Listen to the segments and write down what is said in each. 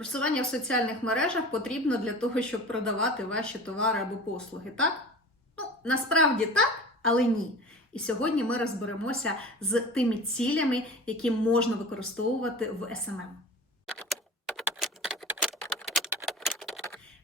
Просування в соціальних мережах потрібно для того, щоб продавати ваші товари або послуги, так? Ну, насправді так, але ні. І сьогодні ми розберемося з тими цілями, які можна використовувати в SMM.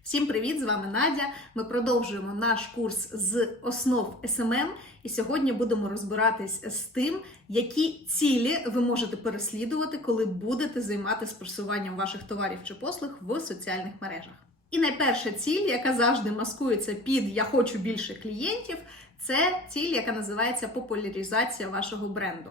Всім привіт! З вами Надя. Ми продовжуємо наш курс з основ SMM, і сьогодні будемо розбиратись з тим, які цілі ви можете переслідувати, коли будете займатися просуванням ваших товарів чи послуг в соціальних мережах. І найперша ціль, яка завжди маскується під Я хочу більше клієнтів, це ціль, яка називається популяризація вашого бренду.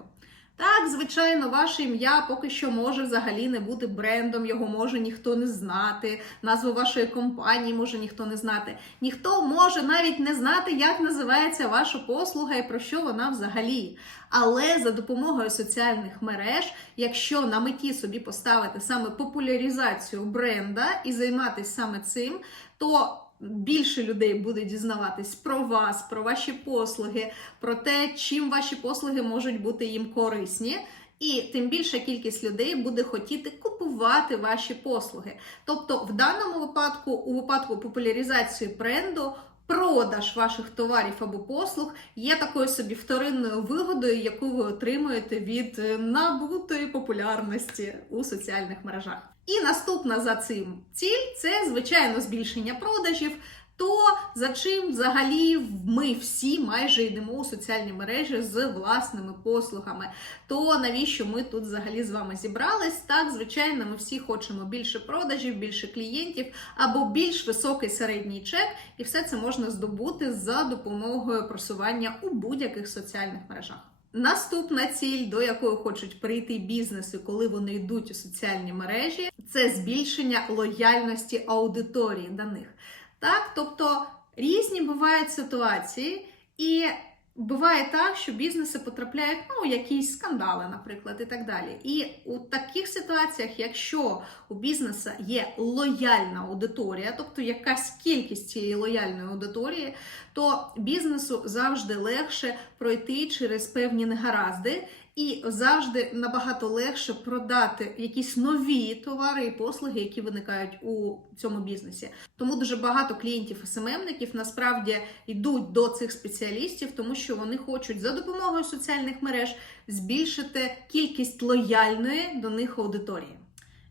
Так, звичайно, ваше ім'я поки що може взагалі не бути брендом, його може ніхто не знати, назву вашої компанії може ніхто не знати. Ніхто може навіть не знати, як називається ваша послуга і про що вона взагалі. Але за допомогою соціальних мереж, якщо на меті собі поставити саме популяризацію бренда і займатися саме цим, то більше людей буде дізнаватись про вас, про ваші послуги, про те, чим ваші послуги можуть бути їм корисні. І тим більша кількість людей буде хотіти купувати ваші послуги. Тобто, в даному випадку, у випадку популяризації бренду, продаж ваших товарів або послуг є такою собі вторинною вигодою, яку ви отримуєте від набутої популярності у соціальних мережах. І наступна за цим ціль це звичайно збільшення продажів. То за чим взагалі ми всі майже йдемо у соціальні мережі з власними послугами? То навіщо ми тут взагалі з вами зібрались? Так, звичайно, ми всі хочемо більше продажів, більше клієнтів або більш високий середній чек, і все це можна здобути за допомогою просування у будь-яких соціальних мережах. Наступна ціль, до якої хочуть прийти бізнеси, коли вони йдуть у соціальні мережі, це збільшення лояльності аудиторії до них. Так, тобто різні бувають ситуації, і буває так, що бізнеси потрапляють ну, якісь скандали, наприклад, і так далі. І у таких ситуаціях, якщо у бізнеса є лояльна аудиторія, тобто якась кількість цієї лояльної аудиторії, то бізнесу завжди легше пройти через певні негаразди. І завжди набагато легше продати якісь нові товари і послуги, які виникають у цьому бізнесі. Тому дуже багато клієнтів СММників насправді йдуть до цих спеціалістів, тому що вони хочуть за допомогою соціальних мереж збільшити кількість лояльної до них аудиторії.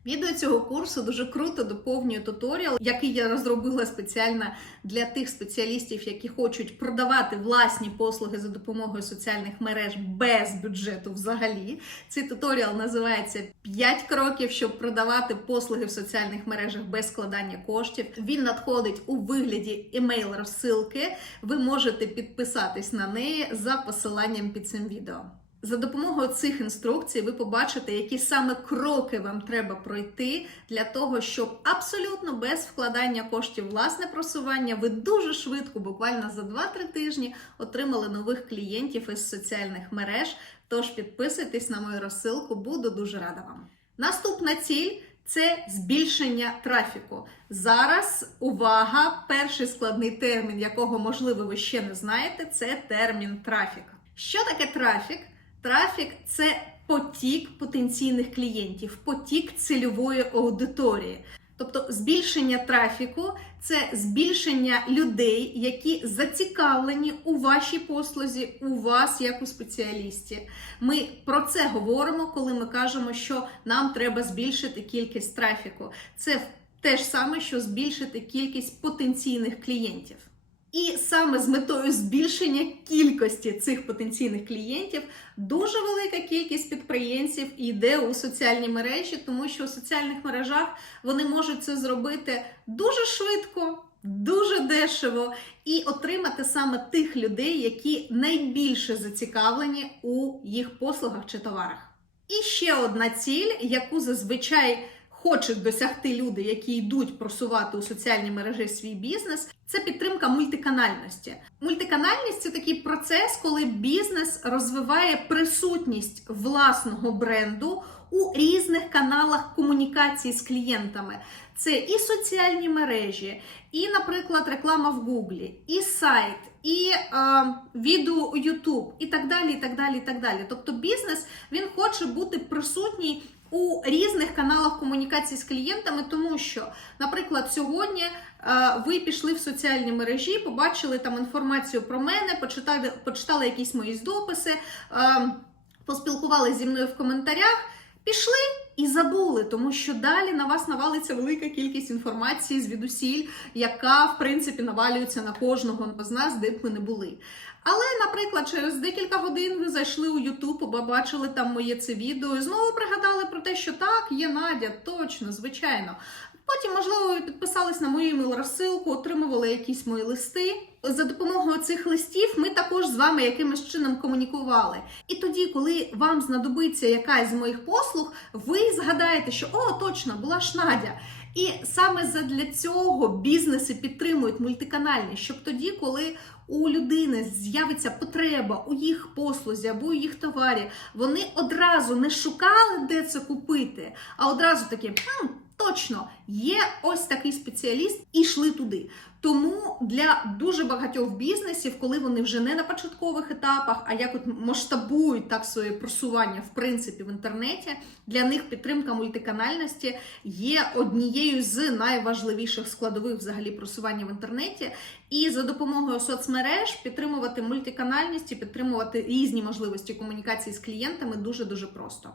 Відео цього курсу дуже круто доповнює туторіал, який я розробила спеціально для тих спеціалістів, які хочуть продавати власні послуги за допомогою соціальних мереж без бюджету взагалі. Цей туторіал називається «5 кроків, щоб продавати послуги в соціальних мережах без складання коштів. Він надходить у вигляді емейл розсилки. Ви можете підписатись на неї за посиланням під цим відео. За допомогою цих інструкцій ви побачите, які саме кроки вам треба пройти для того, щоб абсолютно без вкладання коштів власне просування ви дуже швидко, буквально за 2-3 тижні, отримали нових клієнтів із соціальних мереж. Тож підписуйтесь на мою розсилку, буду дуже рада вам. Наступна ціль. Це збільшення трафіку. Зараз увага! Перший складний термін, якого можливо ви ще не знаєте, це термін трафік. Що таке трафік? Трафік це потік потенційних клієнтів, потік цільової аудиторії. Тобто збільшення трафіку це збільшення людей, які зацікавлені у вашій послузі, у вас як у спеціалісті. Ми про це говоримо, коли ми кажемо, що нам треба збільшити кількість трафіку. Це те ж саме, що збільшити кількість потенційних клієнтів. І саме з метою збільшення кількості цих потенційних клієнтів дуже велика кількість підприємців йде у соціальні мережі, тому що у соціальних мережах вони можуть це зробити дуже швидко, дуже дешево і отримати саме тих людей, які найбільше зацікавлені у їх послугах чи товарах. І ще одна ціль, яку зазвичай хочуть досягти люди, які йдуть просувати у соціальні мережі свій бізнес, це підтримка мультиканальності. Мультиканальність це такий процес, коли бізнес розвиває присутність власного бренду у різних каналах комунікації з клієнтами. Це і соціальні мережі, і, наприклад, реклама в Гуглі, і сайт, і е, відео у YouTube, і так далі. і так далі, і так далі. Тобто бізнес він хоче бути присутній у різних каналах комунікації з клієнтами, тому що, наприклад, сьогодні е, ви пішли в соціальні мережі, побачили там інформацію про мене, почитали, почитали якісь мої дописи, е, поспілкувалися зі мною в коментарях, пішли і забули, тому що далі на вас навалиться велика кількість інформації звідусіль, яка в принципі навалюється на кожного з нас, де б ми не були. Але, наприклад, через декілька годин ви зайшли у YouTube, побачили там моє це відео і знову пригадали про те, що так, є Надя, точно, звичайно. Потім, можливо, ви підписались на мою email розсилку, отримували якісь мої листи. За допомогою цих листів ми також з вами якимось чином комунікували. І тоді, коли вам знадобиться якась з моїх послуг, ви згадаєте, що о, точно, була ж Надя. І саме задля цього бізнеси підтримують мультиканальні, щоб тоді, коли у людини з'явиться потреба у їх послузі або у їх товарі, вони одразу не шукали, де це купити, а одразу такі. «Хм, Точно, є ось такий спеціаліст і йшли туди. Тому для дуже багатьох бізнесів, коли вони вже не на початкових етапах, а як от масштабують так своє просування в принципі в інтернеті, для них підтримка мультиканальності є однією з найважливіших складових взагалі просування в інтернеті. І за допомогою соцмереж підтримувати мультиканальність і підтримувати різні можливості комунікації з клієнтами дуже дуже просто.